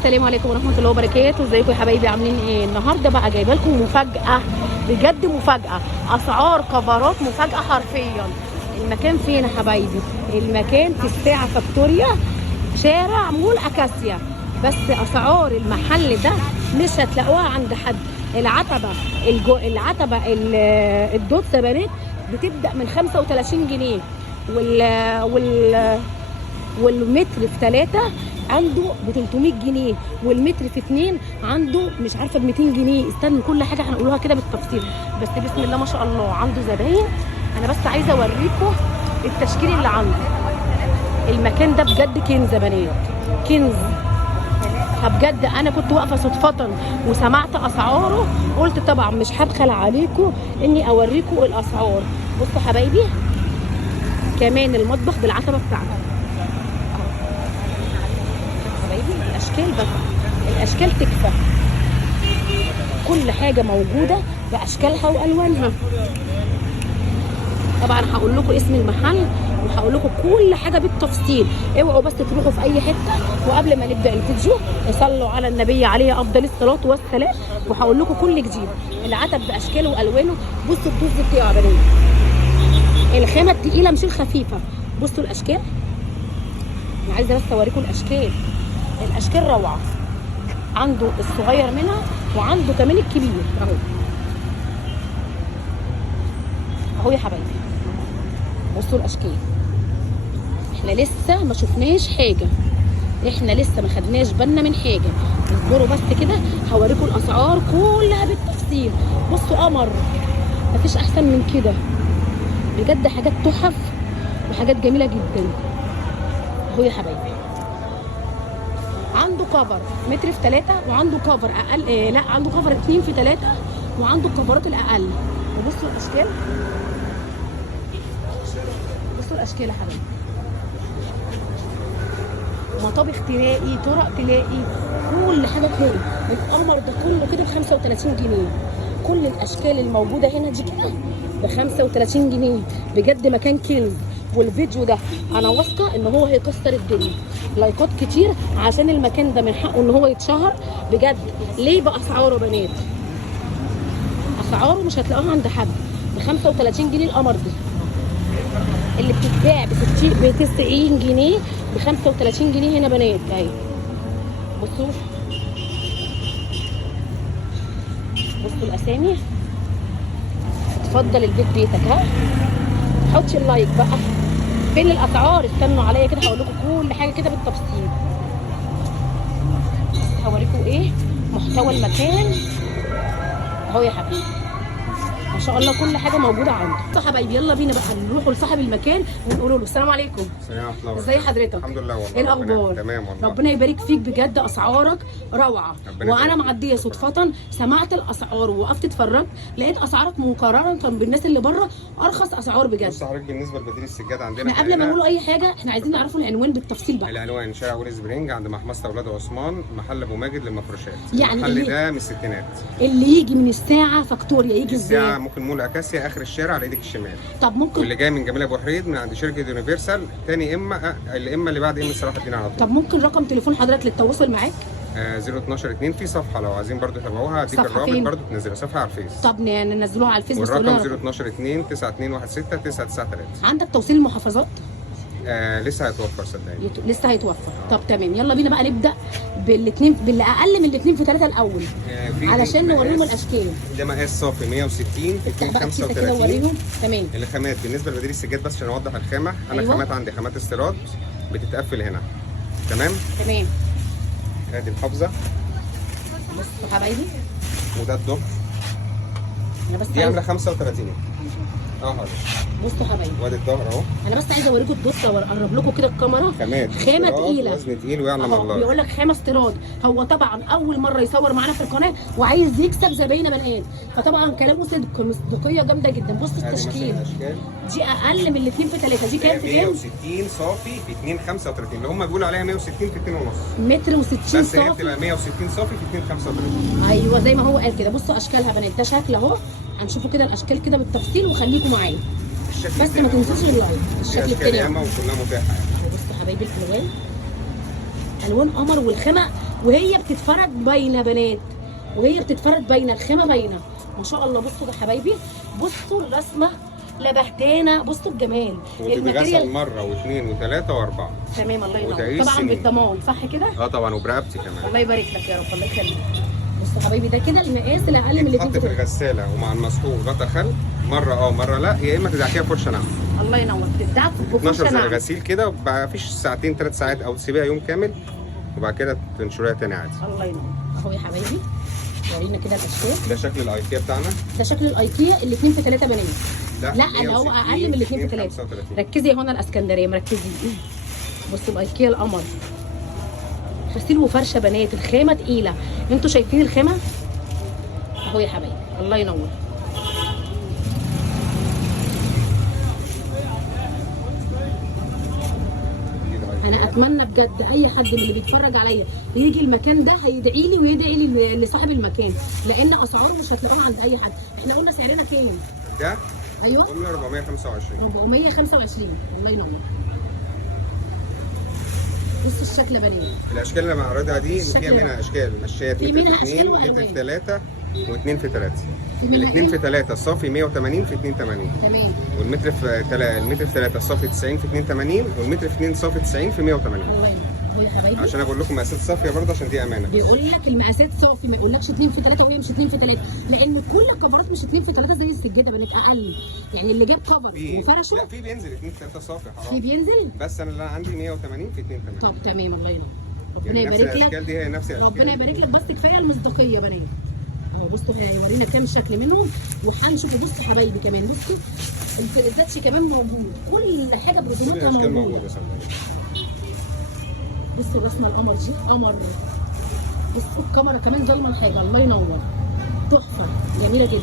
السلام عليكم ورحمه الله وبركاته. ازيكم يا حبايبي، عاملين ايه؟ النهارده بقى جايبه لكم مفاجاه، بجد مفاجاه، اسعار كفرات مفاجاه حرفيا. المكان فين يا حبايبي؟ المكان في الساعه فاكتوريا، شارع مول اكاسيا. بس اسعار المحل ده مش هتلاقوها عند حد. العتبه الدوتة بنات بتبدا من 35 جنيه، والمتر في 3 عنده ب 300 جنيه، والمتر في 2 عنده مش عارفه ب 200 جنيه. استنوا، كل حاجه هنقولها كده بالتفصيل. بس بسم الله ما شاء الله عنده زباين. انا بس عايزه اوريكم التشكيل اللي عنده. المكان ده بجد كنز يا بنات، كنز. فبجد انا كنت واقفه صدفه وسمعت اسعاره، قلت طبعا مش هبخل عليكم اني اوريكم الاسعار. بصوا حبايبي، كمان المطبخ بالعتبه بتاعته. الاشكال بس، الاشكال تكفى. كل حاجه موجوده باشكالها والوانها. طبعا هقول لكم اسم المحل وهقول لكم كل حاجه بالتفصيل. اوعوا بس تروحوا في اي حته. وقبل ما نبدا الفيديو صلوا على النبي عليه افضل الصلاه والسلام. وهقول لكم كل جديد. العتب باشكاله والوانه. بصوا الدوز بتاعه يا بنات، الخامه الثقيله مش الخفيفه. بصوا الاشكال، انا عايزه بس اوريكم الاشكال. الاشكال روعه. عنده الصغير منها وعنده كمان الكبير اهو. اهو يا حبايبي، بصوا الاشكال. احنا لسه ما شفناش حاجه، احنا لسه ما خدناش بالنا من حاجه. اصبروا بس كده، هوريكم الاسعار كلها بالتفصيل. بصوا قمر، مفيش احسن من كده بجد. حاجات تحف وحاجات جميله جدا. اهو يا حبايبي، عنده كفر متر في 3 وعنده كفر اقل، لا عنده كفر 2 في 3 وعنده الكفرات الاقل. وبصوا الاشكال، بصوا الاشكال يا حبايبي. مطابخ تلاقي، طرق تلاقي، كل حاجه تلاقي. القمر ده كله كده ب 35 جنيه. كل الاشكال الموجوده هنا دي كده ب 35 جنيه. بجد مكان كنز. والفيديو ده انا واثقه ان هو هيكسر الدنيا. لايكات كتير عشان المكان ده من حقه ان هو يتشهر بجد. ليه؟ باسعاره بنات، اسعاره مش هتلاقوها عند حد. ب 35 جنيه القمر دي اللي بتتباع ب 90 جنيه، ب 35 جنيه هنا بنات اهي. بصوا، بصوا الاسامي. اتفضل البيت بيتك. ها، حطي اللايك بقى. فين الاسعار؟ استنوا عليا كده، هقول لكم كل حاجه كده بالتفصيل. هوريكم ايه محتوى المكان اهو يا حبيبي. ما شاء الله كل حاجه موجوده عنده. صح يا حبايبي، يلا بينا بقى نروحوا لصاحب المكان ونقول له السلام عليكم. السلام ورحمه الله ازي حضرتك؟ الحمد لله والله. ايه الاخبار؟ تمام والله. ربنا يبارك فيك بجد، اسعارك روعه. وانا معديه صدفه سمعت الاسعار ووقفت اتفرجت، لقيت اسعارك مقارنه بالناس اللي بره ارخص اسعار بجد. بص حضرتك، بالنسبه لبديل السجاد عندنا احنا قبل ما نقول اي حاجه احنا عايزين نعرفوا العنوان بالتفصيل بقى. العنوان شارع ويل سبرينج عند محمصه اولاد عثمان، محل ابو ماجد للمفروشات. يعني المحل ده من الستينات. اللي يجي من الساعه فاكتوريا يجي ازاي؟ الساعه ممكن مول اكاسيا اخر الشارع على ايدك الشمال. طب ممكن، واللي جاي من جمال ابو حريد من عند شركه يونيفرسال تاني اللي بعد صلاح الدين على طول. طب ممكن رقم تليفون حضرتك للتواصل معاك؟ 012 2. في صفحه لو عايزين برضو تتابعوها، هديك الرابط برضو تنزلها صفحه على الفيس. طب ننزلوها على الفيس. والرقم 012 2 9216 993. عندك توصيل المحافظات؟ لسه هيتوفر صدقني. لسه هيتوفر. طب تمام، يلا بينا بقى نبدا بالاثنين، باللي اقل من الاثنين في 3 الاول علشان نوريهم الاشكال. ده مقاس صافي 160 في 235. تمام. الخامات بالنسبه لبديل السجاد، بس عشان اوضح الخامه، انا أيوة. خامات عندي خامات استيراد بتتقفل هنا. تمام. ادي الحافظه. بصوا حبايبي، وده الضغط. انا بس دي عامله 35. بصوا حبايبي، وادي الظهر اهو. انا بس عايزه اوريكم الدوسه واقرب لكم كده الكاميرا. خامه تقيله، وزن تقيل ويعلم الله. بيقول لك خامه استيراد. هو طبعا اول مره يصور معانا في القناه وعايز يكسب زباينه بنات، فطبعا كلامه صدق، مصداقيه جامده جدا. بصوا التشكيل دي اقل من الاثنين في 3. دي كام في كام؟ 160 صافي في 235 اللي هم بيقولوا عليها 160 في 2 ونص. متر و60 صافي، بس هي بتبقى 160 صافي في 235. ايوه زي ما هو قال كده. بصوا اشكالها بنات، ده شكل اهو. هنشوفوا كده الاشكال كده بالتفصيل وخليكم معايا. بس ما تنسوش اللايك. الشكل التاني وكلها متاحه. بصوا حبايبي الالوان، الوان قمر، والخامه وهي بتتفرد باينه بنات، وهي بتتفرد باينه، الخامه باينه ما شاء الله. بصوا يا حبايبي، بصوا الرسمه لا بهتانه، بصوا الجمال. وتتغسل مره واثنين وثلاثه واربعه. تمام الله ينور. وتعيش طبعا سنين. بالضمان صح كده؟ اه طبعا، وبرقبتي كمان. الله يبارك لك يا رب، الله يخليك. بصوا يا حبايبي ده كده المقاس الاقل من اللي تتحط في الغساله ومع المسحوق غطا خل مره مره لا، يا اما تدعكيها فرشه ناعمه. الله ينور، تدعك 12 بفرشه زي ناعمه. غسيل كده، ما فيش ساعتين 3 ساعات، او تسيبيها يوم كامل وبعد كده تنشريها تاني عادي. الله ينور. اهو يا حبايبي ورينا كده الاشكال. ده شكل الايكيا بتاعنا. ده شكل الايكيا، الاثنين في 3 بنات. لا اللي هو 160 اقل من الاثنين في 3. 35. ركزي يا هنا الاسكندريه، مركزي. بصوا الايكيا القمر، غسيل وفرشه بنات، الخامه تقيله. انتوا شايفين الخامه اهو يا حبايبي، الله ينور. انا اتمنى بجد اي حد من اللي بيتفرج عليا يجي المكان ده هيدعي لي ويدعي لي لصاحب المكان، لان اسعاره مش هتلاقوها عند اي حد. احنا قلنا سعرنا كام؟ ده ايوه قلنا 425. 425. الله ينور. بصوا الشكل يا بنات. الاشكال اللي معرضها دي فيها منها اشكال مشايات في متر منها في أشكال 2 متر وألوان. في 3 و2 في 3. في منها الاثنين إيه؟ في 3 الصافي 180 في 280. تمام. والمتر في 3 الصافي 90 في 280، والمتر في 2 صافي 90 في 180. الله ينور. اهو يا حبايبي عشان اقول لكم مقاسات صافيه برضه عشان دي امانه. بيقول لك المقاسات صافي، ما يقولكش 2 في 3 وهي مش 2 في 3، لان كل الكفرات مش 2 في 3 زي السجاده بنات، اقل. يعني اللي جاب كفر وفرشه لا في بينزل 2 3 صافي في حرام. بينزل. بس انا اللي عندي 180 في 280. طب تمام الله ينور. ربنا يعني نفس يبارك الاشكال لك. دي هي نفس الاشكال. ربنا يبارك لك، بس كفايه المصداقيه يا بنات. اهو بصوا هيورينا كام شكل منهم، وهنشوف. بصوا حبايبي كمان، بصوا الفلزاتش كمان موجود، كل حاجه كل برسوماتها الاشكال موجوده. موجوده صدقني. بصوا الرسمه القمر دي قمر. بصوا الكاميرا كمان زي ما الحاجه، الله ينور. تحفه جميله جدا.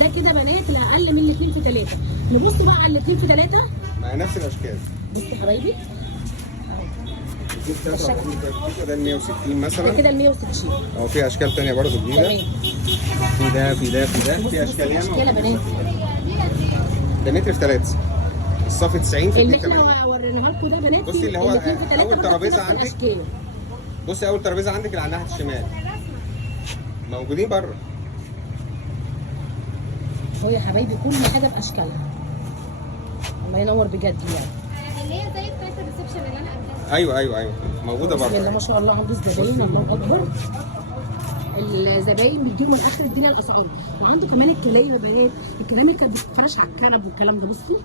ده كده بنات الاقل من الاثنين في 3. نبص بقى على الاثنين في 3. مع نفس الاشكال. بصوا حبايبي ده ال 160 مثلا. ده كده ال 160. او في اشكال ثانيه برضه جديده. تمام. في ده في ده في ده في اشكال اشكال يا ياما. بنات. ده متر في 3 الصافي 90 في اللي 280. احنا وريناها لكم ده بنات. بصي اللي هو الاتنين في 3 اول برضه ترابيزه نفس عندك. الأشكال. بصي اول ترابيزه عندك اللي على ناحيه الشمال موجودين بره. اهو يا حبايبي كل حاجه باشكالها، الله ينور بجد يعني. اللي هي زي بتاعت الريسبشن اللي انا قبلها. ايوه موجوده بسم الله بره. ما شاء الله عنده الزباين، الله اكبر. الزباين بيجيبوا من اخر الدنيا الاسعار. وعنده كمان الكلايه يا بنات، الكلايه اللي كانت بتتفرش على الكنب والكلام ده. بصوا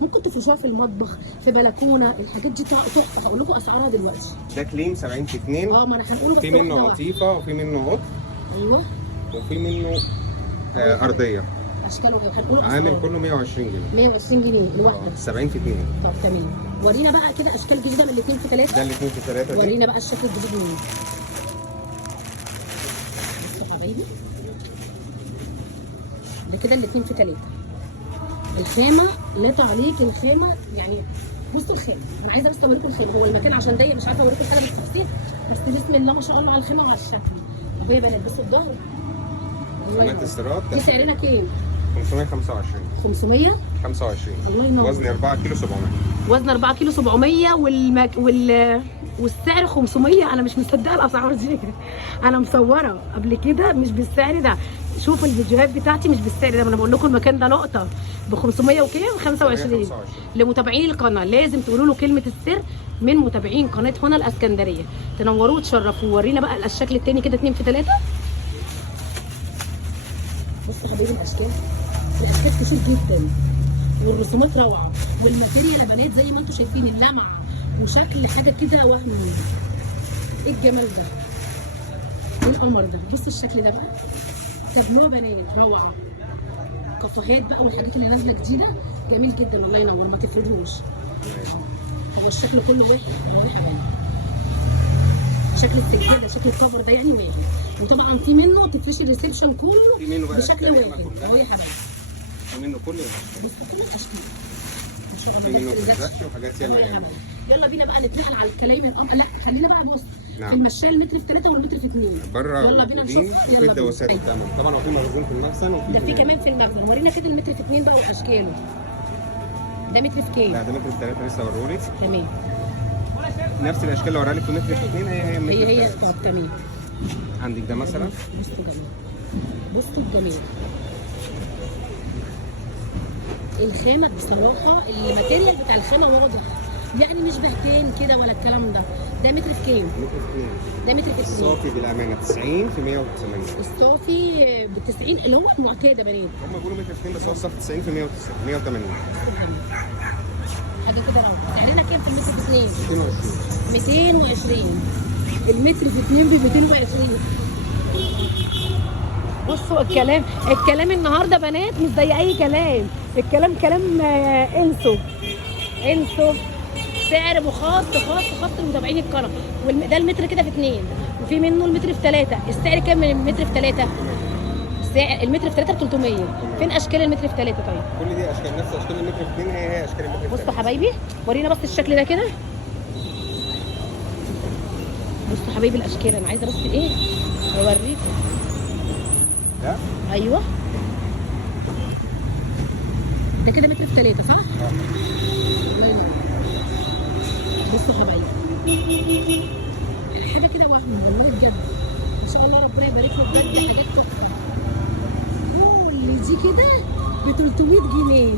ممكن تفرشوها في المطبخ، في بلكونه، الحاجات دي تحفه. هقول لكم اسعارها دلوقتي. ده كليم 70 في 2. ما انا هنقول بس في واحدة منه واحدة. قطيفه وفي منه قط ايوه وفي منه ارضيه. اشكاله ايه هنقول عامل اسعاره. كله 120 جنيه. 120 جنيه الواحده. 70 في 2. طب تمام. ورينا بقى كده اشكال جديده من الاثنين في 3. ده الاثنين في 3 دي. ورينا بقى الشكل الجديد منين. بصوا حبايبي ده كده الاثنين في 3. الخامه لا تعليق، الخامه يعني. بصوا الخامه، انا عايزه بس اوريكم الخامه. هو المكان عشان ضيق مش عارفه اوريكم حاجه بالتفصيل، بس بسم الله ما شاء الله على الخامه وعلى الشكل. طب يا بنات بصوا الظهر. خامات استيراد. دي سعرنا كام؟ 525. 500. 25. الله ينور. وزن 4 كيلو 700. وزن 4 كيلو 700 والسعر 500. انا مش مصدقه الاسعار دي. انا مصوره قبل كده مش بالسعر ده. شوفوا الفيديوهات بتاعتي مش بالسعر ده. انا بقول لكم المكان ده لقطه ب 500 وكام 25. لمتابعين القناه لازم تقولوا له كلمه السر من متابعين قناه هنا الاسكندريه. تنوروا وتشرفوا. ورينا بقى الشكل التاني كده 2 في 3. بصوا حبايبي الاشكال كتير جدا، والرسومات روعه، والماتيريال يا بنات زي ما انتم شايفين اللمعه وشكل حاجه كده وهمي. ايه الجمال ده؟ ايه القمر ده؟ بصوا الشكل ده بقى تابلوه بنات روعه. كافيهات بقى والحاجات اللي نازله جديده جميل جدا. الله ينور. ما تفردوش. هو الشكل كله واحد. هو واحد بنات. شكل السجاده شكل الكفر ده يعني واحد. وطبعا في منه تفرشي الريسبشن كله بشكل واحد. اهو يا حبايبي في منه كل بص كل الاشكال ما شاء الله. في منه ده فلزاتش وحاجات ياما ياما. يلا بينا بقى نتنقل على الكلايم القمر. لا خلينا بقى بص. نعم. في المشايه المتر في 3 والمتر في 2 بره يلا بينا نشوف. وفي يلا الدواسات بينا. بتاعنا طبعا، وفي مخزون في المخزن وفي ده في كمان في المخزن. ورينا كده المتر في 2 بقى واشكاله. ده متر في كام؟ لا ده متر في 3 لسه ورولك. تمام. نفس الاشكال اللي هوريها لك في متر في 2 هي متر في هي 3. طب تمام. عندك ده مثلا بصوا جميل، بصوا الجميل. الخامة بصراحة الماتيريال بتاع الخامة واضح، يعني مش بهتان كده ولا الكلام ده. ده متر في كام؟ متر في 2. ده متر في 2. الصافي بالامانه 90 في 180. الصافي ب 90 اللي هو المعتاد يا بنات. هم بيقولوا متر في 2 بس هو الصافي 90 في 180. حاجة كده اهو. سعرنا كام في المتر في 2؟ 220. 220. المتر في 2 ب 220. بصوا الكلام النهارده بنات مش زي اي كلام. الكلام كلام انسوا سعر خاص لمتابعين القناه. ده المتر كده في 2 وفي منه المتر في 3. السعر كام من المتر في 3؟ السعر المتر في 3 ب 300. فين اشكال المتر في 3 طيب؟ كل دي اشكال نفس اشكال المتر في 2 هي اشكال المتر في 3. بصوا حبايبي ورينا بس الشكل ده كده. بصوا حبايبي الاشكال، انا عايزه بس ايه اوريكم. ده ايوه ده كده متر في 3 صح؟ بصوا حبايبي حاجه كده وهم والله بجد ان شاء الله ربنا يبارك له بجد. حاجات تحفه. كل دي كده ب 300 جنيه.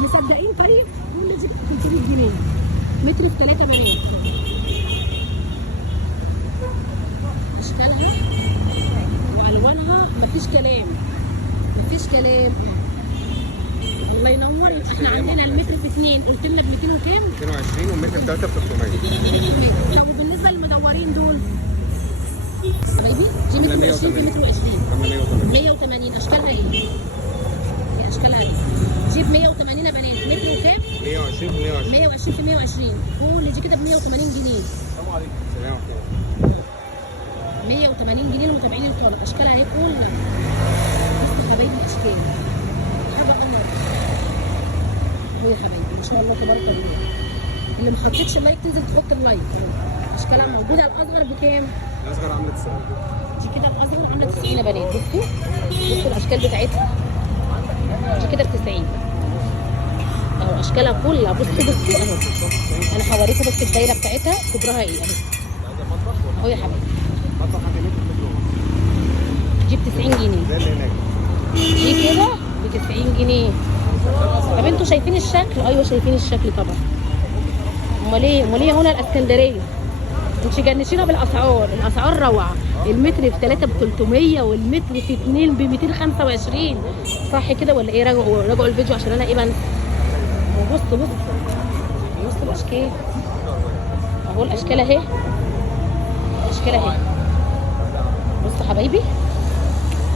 مصدقين طيب؟ كل دي ب 300 جنيه. متر في 3 بنات. اشكالها والوانها مفيش كلام. الله ينور. احنا عندنا المتر في 2 قلت لنا ب 200 وكام؟ 220 والمتر في 3 ب 300. طب وبالنسبه للمدورين دول حبايبي دي متر 20 في متر 20 180. اشكالها ايه؟ هي اشكالها ايه؟ دي ب 180 يا بنات. متر وكام؟ 120 في 120. 120 في 120. كل دي كده ب 180 جنيه. السلام عليكم. سلام عليكم. 180 جنيه لمتابعين القناه. اشكالها اهي كلها. بصوا حبايبي الاشكال حاجه قمر اهو يا حبايبي ما شاء الله تبارك الله. اللي ما حطيتش اللايك تنزل تحط اللايك. اشكالها موجوده. الاصغر بكام؟ الاصغر عامله 90. دي كده الاصغر عامله 90 يا بنات. بصوا الاشكال بتاعتها دي كده ب 90 اهو. اشكالها كلها بصوا اهو. انا هوريكم بس الدايره بتاعتها كبرها ايه اهو. اهو يا حبايبي دي ب 90 جنيه. زي اللي هناك دي كده ب 90 جنيه. طب انتوا شايفين الشكل؟ ايوه شايفين الشكل طبعا. امال ايه هنا الاسكندريه. انت جنشينا بالاسعار. الاسعار روعه. المتر في 3 ب 300 والمتر في 2 ب 225. صح كده ولا ايه؟ راجعوا الفيديو عشان انا ايه بنسى. بصوا الاشكال اهو. الاشكال اهي. بصوا حبايبي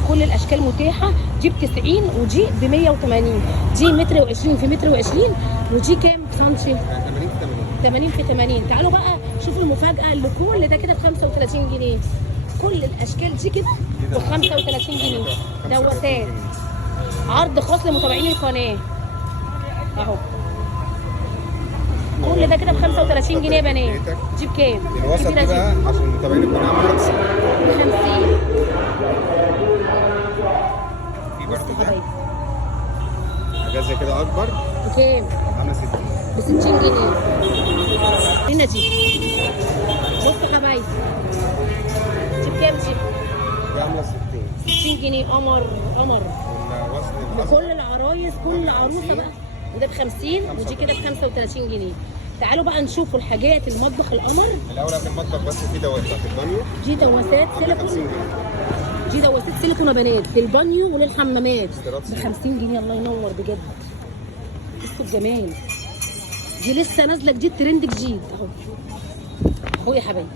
كل الاشكال متاحه. دي ب 90 ودي ب 180. دي متر و20 في متر و20. ودي كام سنتي؟ 80 في 80. تعالوا بقى شوفوا المفاجاه اللي كل ده كده ب 35 جنيه. كل الاشكال دي كده ب 35 جنيه. دواسات عرض خاص لمتابعين القناه اهو. كل ده كده ب 35 جنيه يا بنات. دي بكام؟ الوسط دي بقى عشان متابعين القناه عامله 90. ب 50. في برضه ده حاجات زي كده اكبر بكام؟ عامله 60. ب 60 جنيه. هنا دي بصوا حبايبي دي بكام؟ دي عامله 60 جنيه. قمر والوصل لكل العرايس. كل عروسه بقى. وده ب 50 ودي كده ب 35 جنيه. تعالوا بقى نشوفوا الحاجات المطبخ القمر. الاول قبل المطبخ بس في دواسات في البانيو. دي دواسات سيليكون. دي دواسات سيليكون يا بنات للبانيو وللحمامات ب 50 جنيه. الله ينور بجد. بصوا الجمال. دي لسه نازله جديد ترند جديد اهو يا حبايبي.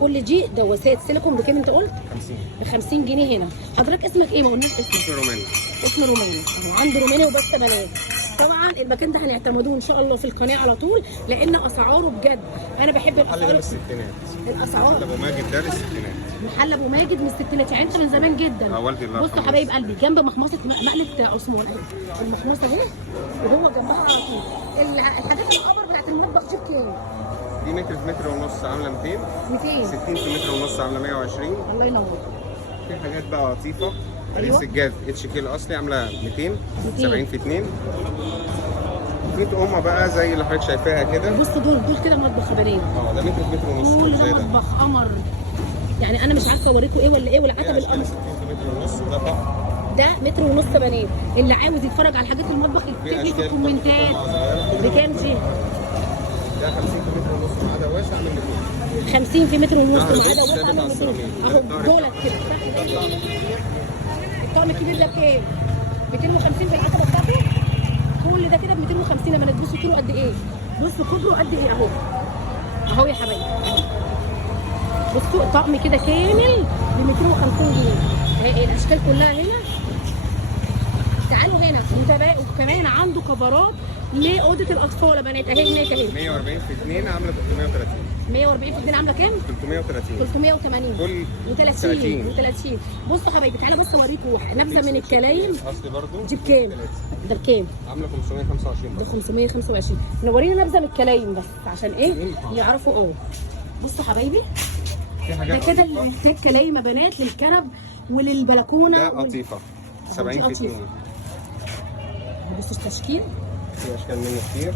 كل دي دواسات سيليكون بكام انت قلت؟ 50. ب 50 جنيه. هنا حضرتك اسمك ايه؟ ما قلناش اسمك. اسمه روماني. اسمه روماني اهو. عنده روماني وبس بنات. طبعا المكان ده هنعتمدوه ان شاء الله في القناه على طول لان اسعاره بجد انا بحب المحل ده الاسعار. بالستينات. الاسعار محل ابو ماجد ده للستينات. محل ابو ماجد من الستينات. يعني انت من زمان جدا. والدي الله بصوا حبايب قلبي جنب محمصه مقله عثمان اهي. المحمصه اهي وهو جنبها على طول. الحاجات الخبر بتاعت المطبخ دي بكام؟ دي متر في متر ونص عامله 200. 60 في متر ونص عامله 120. الله ينور. في حاجات بقى لطيفه. أيوة. السجاد اتش كي الاصلي عامله 200. 70 في 2. في تقومه بقى زي اللي حضرتك شايفاها كده. بص دول كده مطبخ يا بنات. ده متر في متر ونص دول زي ده. مطبخ قمر. يعني انا مش عارفه اوريكم ايه ولا ايه، ولا عتب القمر. 60 في متر ونص وده طقم. ده متر ونص يا بنات. اللي عاوز يتفرج على حاجات المطبخ يكتب لي في الكومنتات. بكام دي؟ ده 50 في متر ونص معاه ده واسع من 200. 50 في متر ونص ظهر معاه بيت ده واسع ثابت من على 200. السيراميك. اهو دولت كده صح. الطقم الكبير ده بكام؟ 250 في العتبه بتاعته. كل ده كده ب 250 لما تبصوا طوله قد ايه؟ بصوا كبره قد ايه اهو. اهو يا حبايبي اهو. بصوا الطقم كده كامل ب 250 جنيه. اهي الاشكال كلها هنا. تعالوا هنا وكمان عنده كفرات لاوضه الاطفال يا بنات. اهي هناك اهي 140 في 2 عامله 330. 140 في الدين عامله كام؟ 330. 380 كل و30 بصوا حبايبي تعالى بص اوريكم نبذه من الكلايم. اصلي برضو دي بكام؟ ده بكام؟ عامله 525 ده بس. 525. نورينا نبذه من الكلايم بس عشان ايه؟ يعرفوا بصوا حبايبي في ده حاجات كده لطيفة. اللي محتاج كلايم يا بنات للكنب وللبلكونه ده قطيفه 70 في 2. بصوا التشكيل. في اشكال منه كتير.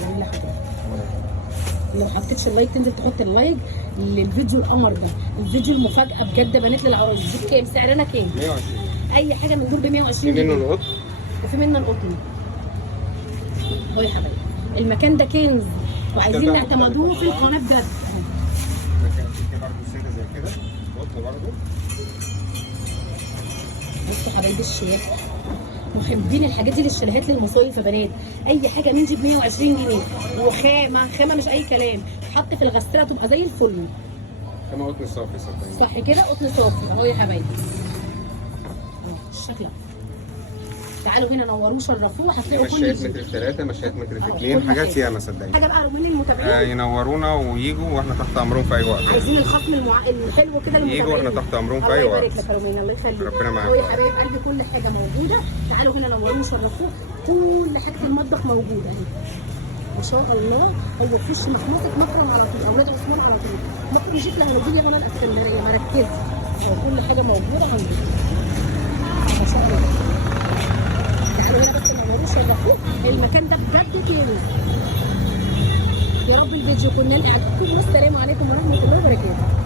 جميله حضرتك. لو حطيتش اللايك تنزل تحط اللايك للفيديو القمر ده. الفيديو المفاجاه بجد يا بنات للعرايس. دي بكام؟ سعرنا كام؟ 120. اي حاجه من دول ب 120 في منه جنيه. القط. وفي منه القطن. اهو يا حبايبي المكان ده كنز وعايزين ده نعتمدوه في القناه بجد. مكان فيه برضه ساده زي كده قط برضه. بصوا حبايبي الشياك محبين الحاجات دي للشاليهات للمصايف يا بنات. اي حاجه من دي ب 120 جنيه وخامه مش اي كلام. تحط في الغساله تبقى زي الفل. كما قطن صافي صدقني. صح كده قطن صافي اهو يا حبايبي. الشكل تعالوا هنا نوروه شرفوه هتلاقوا كل مشايات شيء. متر في 3 مشايات متر في كل 2 حاجات حاجة. ياما صدقني. حاجه بقى من المتابعين ينورونا ويجوا واحنا تحت امرهم في اي وقت. عايزين الخصم الحلو كده للمتابعين. يجوا واحنا تحت امرهم في الله اي وقت. يبارك لك يا رومين الله يخليك. ربنا معاك. اهو يا حبايب قلبي كل حاجه موجوده. تعالوا هنا نوروه وشرفوه. كل حاجه المطبخ موجوده اهي ما شاء الله. هو في وش محمصه مكرم على طول اولاد عثمان على طول. ممكن يجيب لها نجيب يا غنى الاسكندريه ما ركزت. كل حاجه موجوده عنده ما شاء الله. تعالوا هنا بس نوروه وشرفوه. المكان ده بجد كامل. يا رب الفيديو يكون نال اعجابكم والسلام عليكم ورحمه الله وبركاته.